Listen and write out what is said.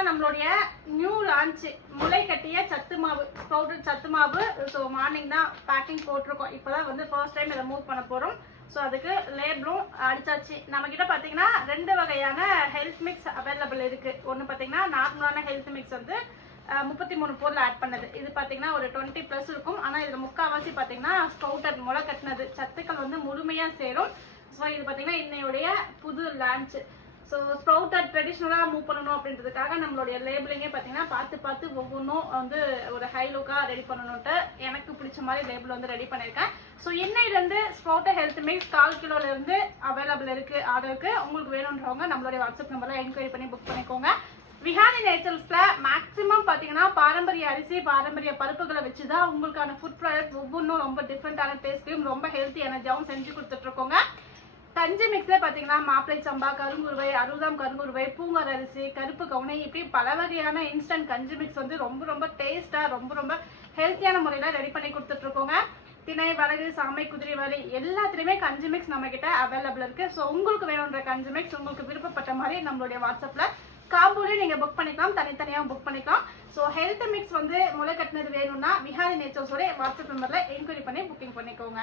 பார்த்தீங்கன்னா நம்மளுடைய new launch முளை கட்டிய சத்து மாவு, பவுடர் சத்து மாவு. ஸோ மார்னிங் தான் பேக்கிங் போட்டிருக்கோம். இப்போதான் வந்து ஃபர்ஸ்ட் டைம் இதை மூவ் பண்ண போகிறோம். ஸோ அதுக்கு லேபிளும் அடிச்சாச்சு. நம்மக்கிட்ட பார்த்தீங்கன்னா 2 வகையான ஹெல்த் மிக்ஸ் அவைலபிள் இருக்குது. ஒன்று பார்த்தீங்கன்னா நார்மலான ஹெல்த் மிக்ஸ் வந்து 33 பொருள் ஆட் பண்ணது. இது பார்த்தீங்கன்னா ஒரு 20+ இருக்கும். ஆனால் இதில் முக்கால்வாசி பார்த்தீங்கன்னா ஸ்ப்ரவுட்டட் முளை கட்டினது சத்துக்கள் வந்து முழுமையாக சேரும். ஸோ இது பார்த்தீங்கன்னா இன்னையுடைய புது லான்ச். ஸோ ஸ்ப்ரவுட்டட் ட்ரெடிஷ்னலாக மூவ் பண்ணணும் அப்படின்றதுக்காக நம்மளுடைய லேபிளிங்கே பார்த்தீங்கன்னா பார்த்து ஒவ்வொன்றும் வந்து ஒரு ஹை லுக்காக ரெடி பண்ணணுன்ட்டு எனக்கு பிடிச்ச மாதிரி லேபிள் வந்து ரெடி பண்ணியிருக்கேன். ஸோ இன்னையிலேருந்து ஸ்ப்ரவுட்டட் ஹெல்த் மிக்ஸ் 1/4 கிலோலேருந்து அவைலபிள் இருக்குது ஆர்டருக்கு. உங்களுக்கு வேணுன்றவங்க நம்மளுடைய வாட்ஸ்அப் நம்பரில் என்கொயரி பண்ணி புக் பண்ணிக்கோங்க. விஹாரி நேச்சர்ஸ்ல மேக்ஸிமம் பார்த்தீங்கன்னா பாரம்பரிய அரிசி, பாரம்பரிய பருப்புகளை வச்சு தான் உங்களுக்கான ஃபுட் ப்ராடக்ட் ஒவ்வொன்றும் ரொம்ப டிஃப்ரெண்டான டேஸ்ட்லையும் ரொம்ப ஹெல்த்தி எனர்ஜியாகவும் செஞ்சு கொடுத்துட்ருக்கோங்க. கஞ்சி மிக்ஸ்ல பார்த்தீங்கன்னா மாப்பிளை சம்பா, கருங்குருவை, அறுபதாம் கருங்குருவை, பூங்கார் அரிசி, கருப்பு கவுனி, இப்படி பல வகையான இன்ஸ்டன்ட் கஞ்சி மிக்ஸ் வந்து ரொம்ப டேஸ்ட்டாக ரொம்ப ஹெல்த்தியான முறையில் ரெடி பண்ணி கொடுத்துட்ருக்கோங்க. திணை, வரகு, சாமை, குதிரைவாலி எல்லாத்துலேயுமே கஞ்சி மிக்ஸ் நம்மக்கிட்ட அவைலபிள் இருக்குது. ஸோ உங்களுக்கு வேணுன்ற கஞ்சி மிக்ஸ் உங்களுக்கு விருப்பப்பட்ட மாதிரி நம்மளுடைய வாட்ஸ்அப்பில் காம்போலையும் நீங்கள் புக் பண்ணிக்கலாம், தனித்தனியாக புக் பண்ணிக்கலாம். ஸோ ஹெல்த் மிக்ஸ் வந்து முளை கட்டினது வேணும்னா விஹாரி நேச்சர்ஸோட வாட்ஸ்அப் நம்பரில் என்கொயரி பண்ணி புக்கிங் பண்ணிக்கோங்க.